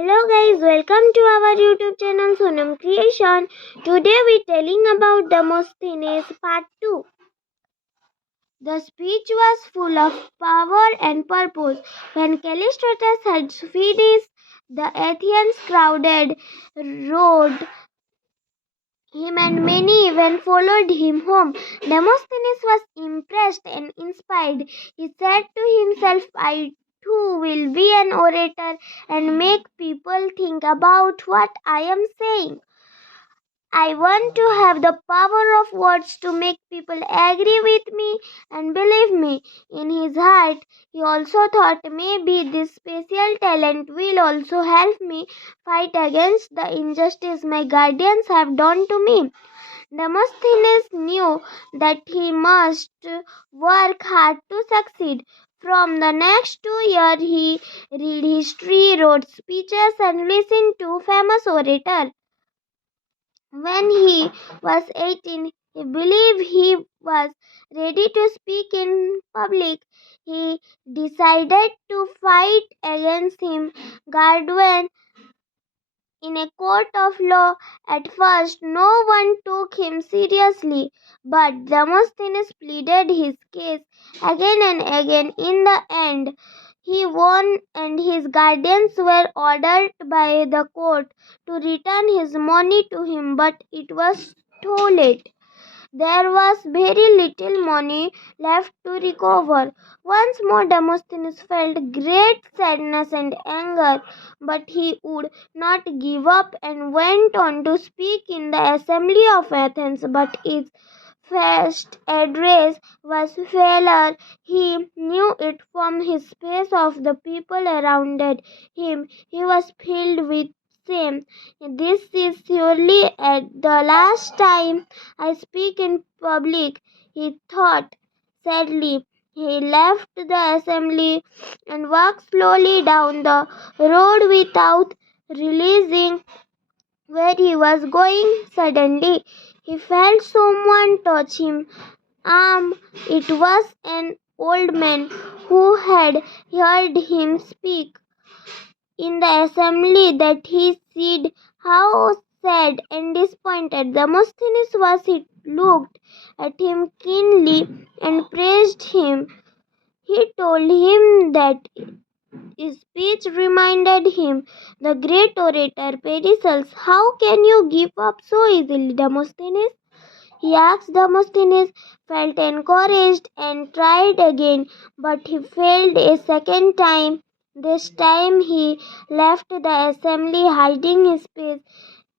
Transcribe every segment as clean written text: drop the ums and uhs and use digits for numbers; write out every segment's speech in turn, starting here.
Hello guys, welcome to our YouTube channel Sonam Creation. Today we telling about Demosthenes Part-2. The speech was full of power and purpose. When Callistratus had finished, the Athenians crowded round him and many even followed him home. Demosthenes was impressed and inspired. He said to himself, I too will be an orator and make people think about what I am saying. I want to have the power of words to make people agree with me and believe me. In his heart, he also thought maybe this special talent will also help me fight against the injustice my guardians have done to me. Demosthenes knew that he must work hard to succeed. From the next 2 years, he read history, wrote speeches, and listened to famous orators. When he was 18, he believed he was ready to speak in public. He decided to fight against him, guardian in a court of law. At first, no one took him seriously, but Demosthenes pleaded his case again and again. In the end, he won, and his guardians were ordered by the court to return his money to him, but it was too late. There was very little money left to recover. Once more Demosthenes felt great sadness and anger, but he would not give up and went on to speak in the assembly of Athens. But his first address was failure. He knew it from his face of the people around him. He was filled with shame. This is surely at the last time I speak in public, he thought sadly. He left the assembly and walked slowly down the road without realizing where he was going. Suddenly, he felt someone touch him arm. It was an old man who had heard him speak in the assembly that he said how sad and disappointed Demosthenes was. He looked at him keenly and praised him. He told him that his speech reminded him the great orator Pericles. How can you give up so easily, Demosthenes? He asked. Demosthenes felt encouraged and tried again, but he failed a second time. This time he left the assembly hiding his face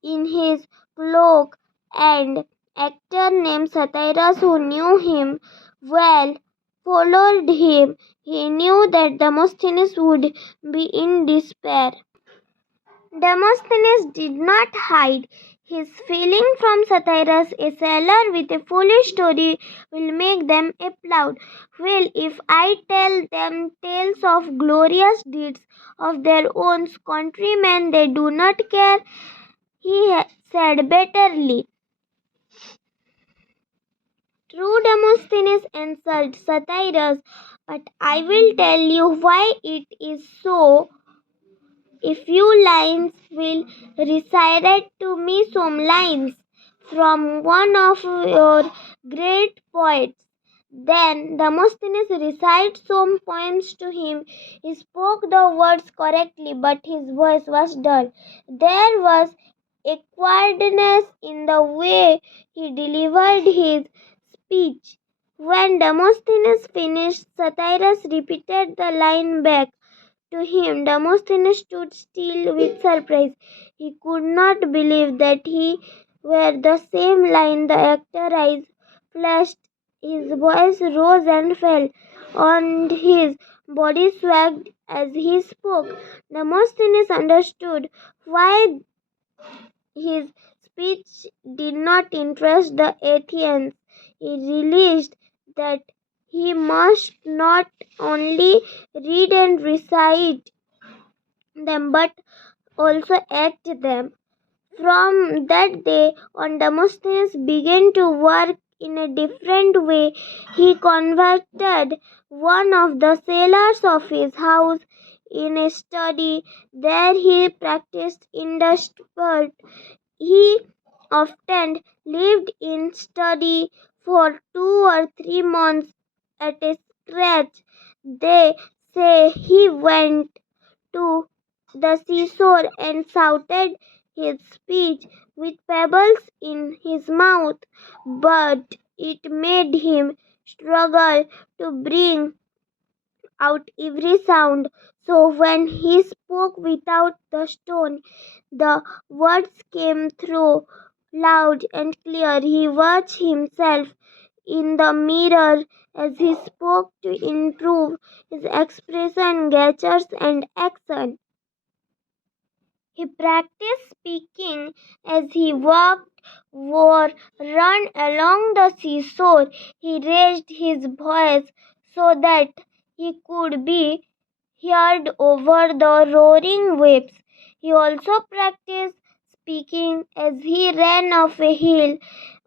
in his cloak. An actor named Satyrus, who knew him well, followed him. He knew that Demosthenes would be in despair. Demosthenes did not hide his feeling from Satyrus. A sailor with a foolish story will make them applaud. Well, if I tell them tales of glorious deeds of their own countrymen, they do not care, he said bitterly. True, Demosthenes answered Satyrus, but I will tell you why it is so. A few lines will recite to me some lines from one of your great poets. Then Demosthenes recited some poems to him. He spoke the words correctly, but his voice was dull. There was awkwardness in the way he delivered his speech. When Demosthenes finished, Satyrus repeated the line back to him. Demosthenes stood still with surprise. He could not believe that he were the same line. The actor's eyes flashed, his voice rose and fell, and his body swagged as he spoke. Demosthenes understood why his speech did not interest the Athenians. He realized that he must not only read and recite them but also act them. From that day on, Demosthenes began to work in a different way. He converted one of the sailors of his house in a study. There he practiced in the sport. He often lived in study for 2 or 3 months at a stretch. They say he went to the seashore and shouted his speech with pebbles in his mouth, but it made him struggle to bring out every sound. So when he spoke without the stone, the words came through loud and clear. He watched himself in the mirror as he spoke to improve his expression, gestures, and action. He practiced speaking as he walked or ran along the seashore. He raised his voice so that he could be heard over the roaring waves. He also practiced speaking as he ran off a hill.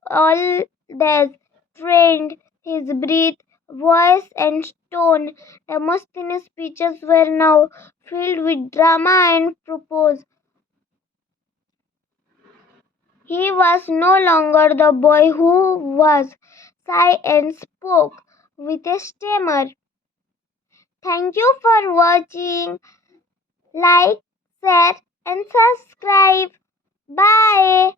All this trained his breath, voice, and tone. Demosthenes' speeches were now filled with drama and purpose. He was no longer the boy who was shy and spoke with a stammer. Thank you for watching. Like, share, and subscribe. Bye.